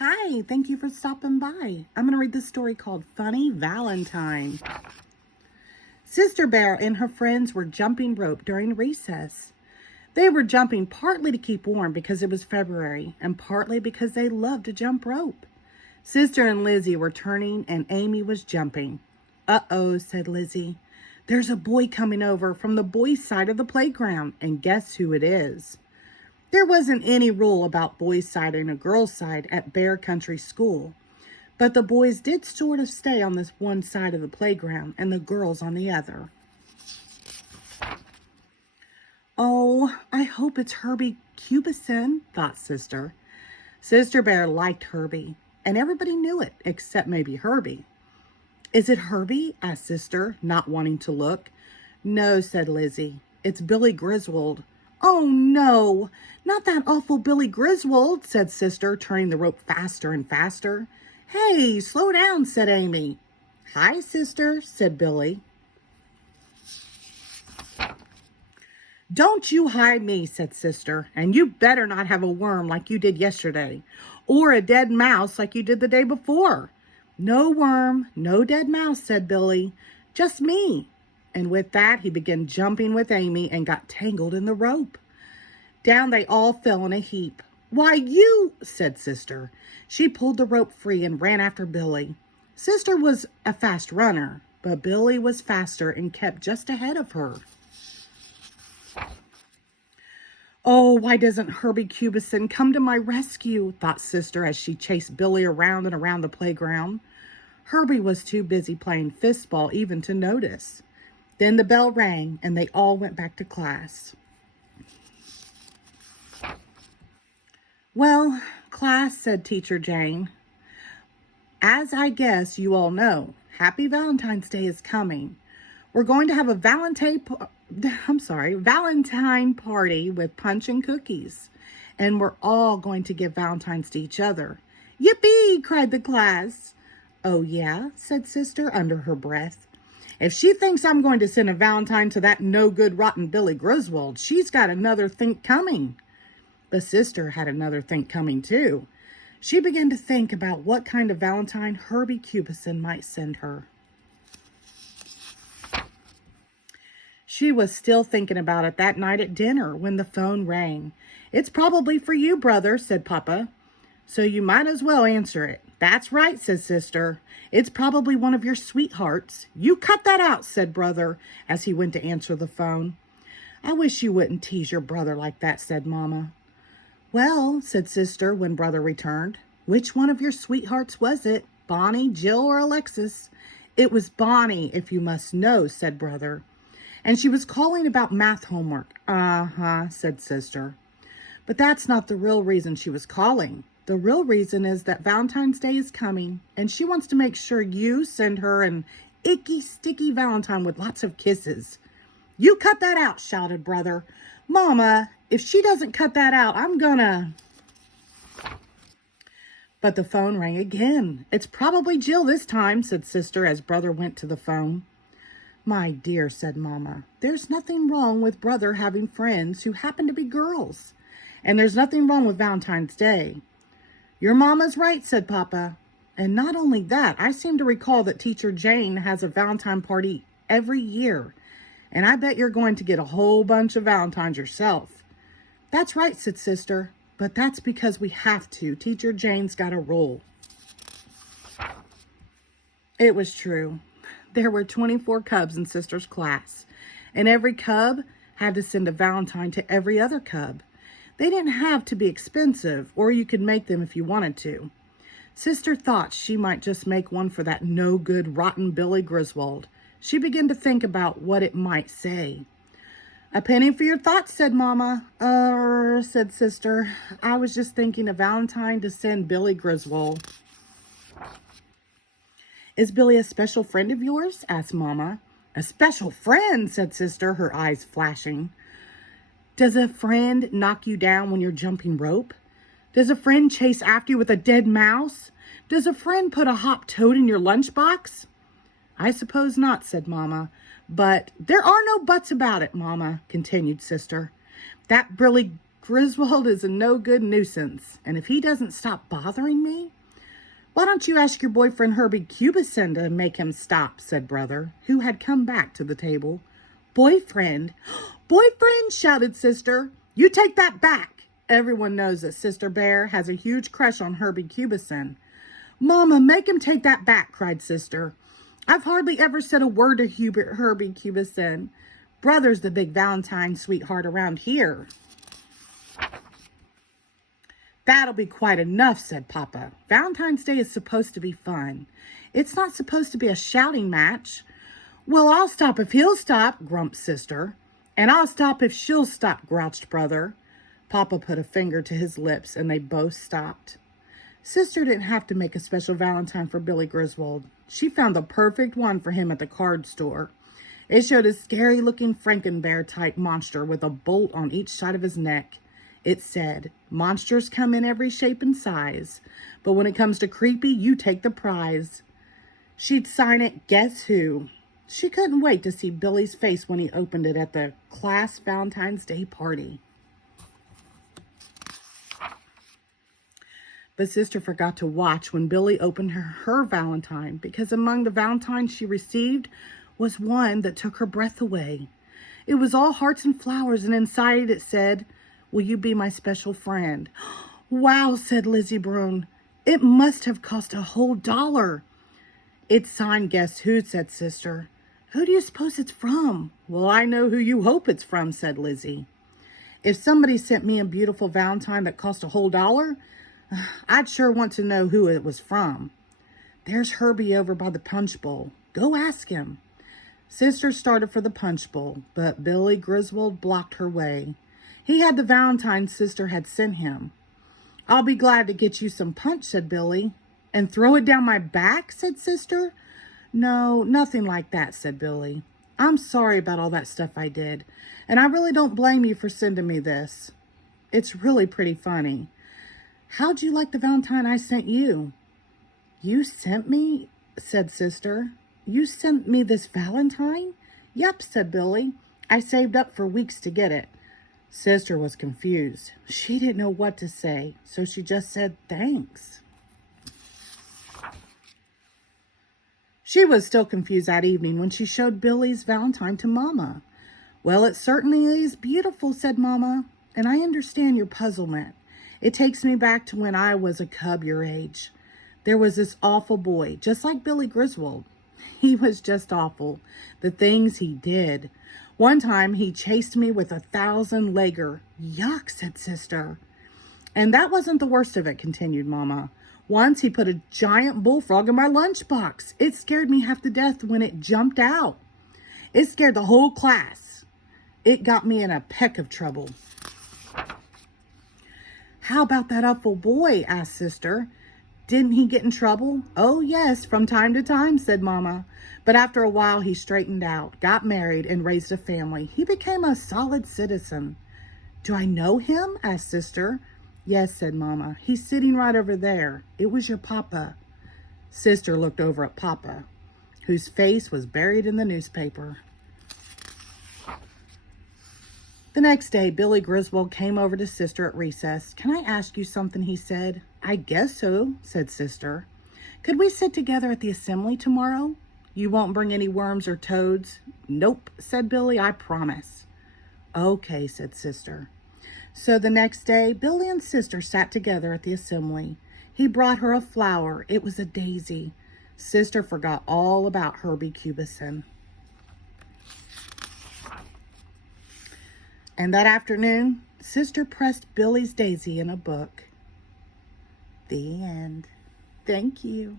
Hi, thank you for stopping by. I'm going to read this story called Funny Valentine. Sister Bear and her friends were jumping rope during recess. They were jumping partly to keep warm because it was February and partly because they loved to jump rope. Sister and Lizzie were turning and Amy was jumping. Uh-oh, said Lizzie. There's a boy coming over from the boys' side of the playground, and guess who it is? There wasn't any rule about boys' side and a girls' side at Bear Country School, but the boys did sort of stay on this one side of the playground and the girls on the other. Oh, I hope it's Herbie Cubison, thought Sister. Sister Bear liked Herbie, and everybody knew it, except maybe Herbie. Is it Herbie? Asked Sister, not wanting to look. No, said Lizzie. It's Billy Griswold. Oh, no, not that awful Billy Griswold, said Sister, turning the rope faster and faster. Hey, slow down, said Amy. Hi, Sister, said Billy. Don't you hide me, said Sister, and you better not have a worm like you did yesterday, or a dead mouse like you did the day before. No worm, no dead mouse, said Billy, just me. And with that, he began jumping with Amy and got tangled in the rope. Down they all fell in a heap. Why, you, said Sister. She pulled the rope free and ran after Billy. Sister was a fast runner, but Billy was faster and kept just ahead of her. Oh, why doesn't Herbie Cubison come to my rescue, thought Sister as she chased Billy around and around the playground. Herbie was too busy playing fistball even to notice. Then the bell rang, and they all went back to class. Well, class, said Teacher Jane, as I guess you all know, Happy Valentine's Day is coming. We're going to have a Valentine party with punch and cookies, and we're all going to give Valentines to each other. Yippee! Cried the class. Oh, yeah, said Sister under her breath. If she thinks I'm going to send a Valentine to that no-good rotten Billy Griswold, she's got another think coming. But Sister had another think coming too. She began to think about what kind of Valentine Herbie Cubison might send her. She was still thinking about it that night at dinner when the phone rang. It's probably for you, brother, said Papa. So you might as well answer it. That's right, said Sister. It's probably one of your sweethearts. You cut that out, said Brother, as he went to answer the phone. I wish you wouldn't tease your brother like that, said Mama. Well, said Sister when Brother returned. Which one of your sweethearts was it? Bonnie, Jill, or Alexis? It was Bonnie, if you must know, said Brother. And she was calling about math homework. Uh-huh, said Sister. But that's not the real reason she was calling. The real reason is that Valentine's Day is coming, and she wants to make sure you send her an icky, sticky Valentine with lots of kisses. You cut that out, shouted Brother. Mama, if she doesn't cut that out, I'm gonna... But the phone rang again. It's probably Jill this time, said Sister as Brother went to the phone. My dear, said Mama, there's nothing wrong with Brother having friends who happen to be girls. And there's nothing wrong with Valentine's Day. Your Mama's right, said Papa. And not only that, I seem to recall that Teacher Jane has a Valentine party every year. And I bet you're going to get a whole bunch of Valentines yourself. That's right, said Sister. But that's because we have to. Teacher Jane's got a rule. It was true. There were 24 cubs in Sister's class. And every cub had to send a Valentine to every other cub. They didn't have to be expensive, or you could make them if you wanted to. Sister thought she might just make one for that no-good, rotten Billy Griswold. She began to think about what it might say. A penny for your thoughts, said Mama. Said Sister. I was just thinking a Valentine to send Billy Griswold. Is Billy a special friend of yours? Asked Mama. A special friend, said Sister, her eyes flashing. Does a friend knock you down when you're jumping rope? Does a friend chase after you with a dead mouse? Does a friend put a hot toad in your lunchbox? I suppose not, said Mama. But there are no buts about it, Mama, continued Sister. That Billy Griswold is a no-good nuisance, and if he doesn't stop bothering me, why don't you ask your boyfriend Herbie Cubison to make him stop, said Brother, who had come back to the table. Boyfriend? Boyfriend, shouted Sister. You take that back. Everyone knows that Sister Bear has a huge crush on Herbie Cubison. Mama, make him take that back, cried Sister. I've hardly ever said a word to Herbie Cubison. Brother's the big Valentine sweetheart around here. That'll be quite enough, said Papa. Valentine's Day is supposed to be fun. It's not supposed to be a shouting match. Well, I'll stop if he'll stop, grumped Sister. And I'll stop if she'll stop, grouched Brother. Papa put a finger to his lips, and they both stopped. Sister didn't have to make a special Valentine for Billy Griswold. She found the perfect one for him at the card store. It showed a scary-looking Frankenbear-type monster with a bolt on each side of his neck. It said, monsters come in every shape and size, but when it comes to creepy, you take the prize. She'd sign it, Guess Who? She couldn't wait to see Billy's face when he opened it at the class Valentine's Day party. But Sister forgot to watch when Billy opened her Valentine, because among the Valentines she received was one that took her breath away. It was all hearts and flowers, and inside it said, Will you be my special friend? Wow, said Lizzie Brune. It must have cost a whole $1. It's signed Guess Who, said Sister. Who do you suppose it's from? Well, I know who you hope it's from, said Lizzie. If somebody sent me a beautiful Valentine that cost a whole $1, I'd sure want to know who it was from. There's Herbie over by the punch bowl. Go ask him. Sister started for the punch bowl, but Billy Griswold blocked her way. He had the Valentine Sister had sent him. I'll be glad to get you some punch, said Billy. And throw it down my back, said Sister. No, nothing like that, said Billy. I'm sorry about all that stuff I did, and I really don't blame you for sending me this. It's really pretty funny. How'd you like the Valentine I sent you? You sent me, said Sister. You sent me this Valentine? Yep, said Billy. I saved up for weeks to get it. Sister was confused. She didn't know what to say, so she just said thanks. She was still confused that evening when she showed Billy's Valentine to Mama. Well, it certainly is beautiful, said Mama, and I understand your puzzlement. It takes me back to when I was a cub your age. There was this awful boy, just like Billy Griswold. He was just awful. The things he did. One time he chased me with a 1,000-legger. Yuck, said Sister. And that wasn't the worst of it, continued Mama. Once he put a giant bullfrog in my lunchbox. It scared me half to death when it jumped out. It scared the whole class. It got me in a peck of trouble. How about that awful boy? Asked Sister. Didn't he get in trouble? Oh, yes, from time to time, said Mama. But after a while, he straightened out, got married, and raised a family. He became a solid citizen. Do I know him? Asked Sister. Yes, said Mama. He's sitting right over there. It was your Papa. Sister looked over at Papa, whose face was buried in the newspaper. The next day, Billy Griswold came over to Sister at recess. Can I ask you something, he said. I guess so, said Sister. Could we sit together at the assembly tomorrow? You won't bring any worms or toads? Nope, said Billy, I promise. Okay, said Sister. So the next day, Billy and Sister sat together at the assembly. He brought her a flower. It was a daisy. Sister forgot all about Herbie Cubison. And that afternoon, Sister pressed Billy's daisy in a book. The end. Thank you.